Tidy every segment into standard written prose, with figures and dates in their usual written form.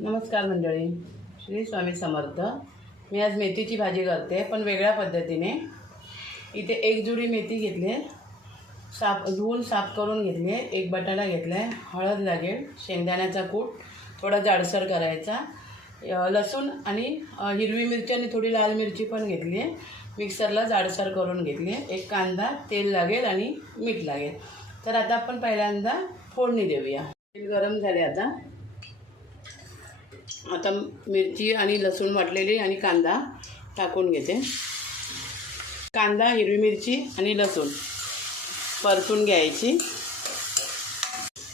नमस्कार मंडळी, श्री स्वामी समर्थ। मी आज मेथीची भाजी करते, पण वेगळ्या पद्धतीने। इथे एक जुडी मेथी घेतली, धुवून साफ करून घेतली, एक बटाटा घेतला, हळद लागेल, शेंगदाण्याचा कूट थोडा जाडसर करायचा, लसूण आणि हिरवी मिरची आणि थोडी लाल मिरची पण घेतली, मिक्सरला जाडसर करून घेतली, एक कांदा, तेल लागेल आणि मीठ लागेल। तर आता आपण पहिल्यांदा फोडणी देऊया। तेल गरम झाले, आता मिरची आणि लसूण वाटलेली आणि कांदा टाकून घेते। कांदा, हिरवी मिरची आणि लसूण परतून घ्यायची।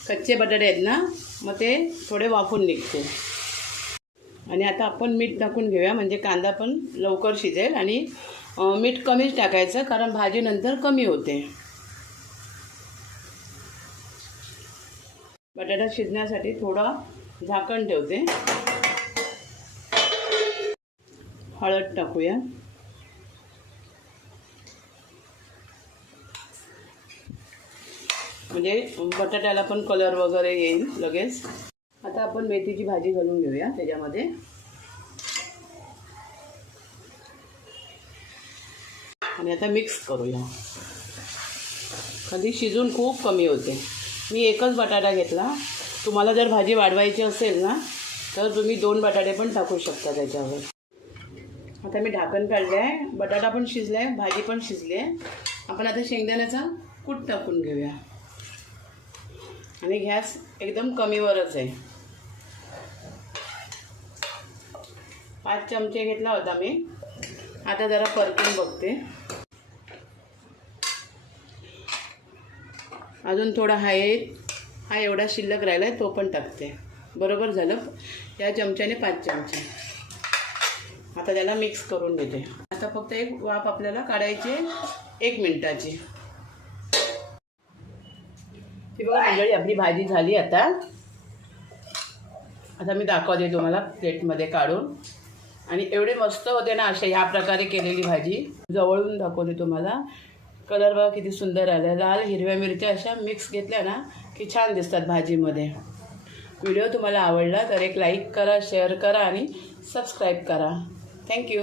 कच्चे बटाटे आहेत ना, मग ते थोडे वाफून निघते। आणि आता आपण मीठ टाकून घेऊया, म्हणजे कांदा पण लवकर शिजेल। आणि मीठ कमीच टाकायचं, कारण भाजी नंतर कमी होते। बटाटा शिजण्यासाठी थोडा झाकण ठेवते। हळद टाकूया, म्हणजे बटाट्याला पण कलर वगैरे येईल लगेच। आता आपण मेथीची भाजी घालून घेऊया त्याच्यामध्ये। आणि आता मिक्स करूया। कधी शिजून खूप कमी होते। मी एकच बटाटा घेतला, तुम्हाला जर भाजी वाढवायची असेल ना, तर तुम्ही 2 बटाटे पण टाकू शकता त्याच्यावर। आता मी ढाकण काढले आहे, बटाटा पण शिजला आहे, भाजी पण शिजली आहे। आपण आता शेंगदाण्याचा कूट टाकून घेऊया। आणि गॅस एकदम कमीवरच आहे। 5 चमचे घेतला होता मी, आता जरा परतून बघते। अजून थोडा हा एवढा शिल्लक राहिला आहे, तो पण टाकते। बरोबर झालं, या चमच्याने 5 चमचे। आता त्याला मिक्स करून घेते। आता फक्त एक वाफ आपल्याला काढायची 1 मिनिटाची। ती बघा मंडळी, आपली भाजी झाली। आता मी दाखवते तुम्हाला प्लेटमध्ये काढून। आणि एवढे मस्त होते ना अशा ह्या प्रकारे केलेली भाजी। जवळून दाखवते तुम्हाला। कलर बघा किती सुंदर आला। लाल हिरव्या मिरच्या अशा मिक्स घेतल्या ना की छान दिसतात भाजीमध्ये। व्हिडिओ तुम्हाला आवडला तर एक लाईक करा, शेअर करा आणि सबस्क्राईब करा। थँक्यू।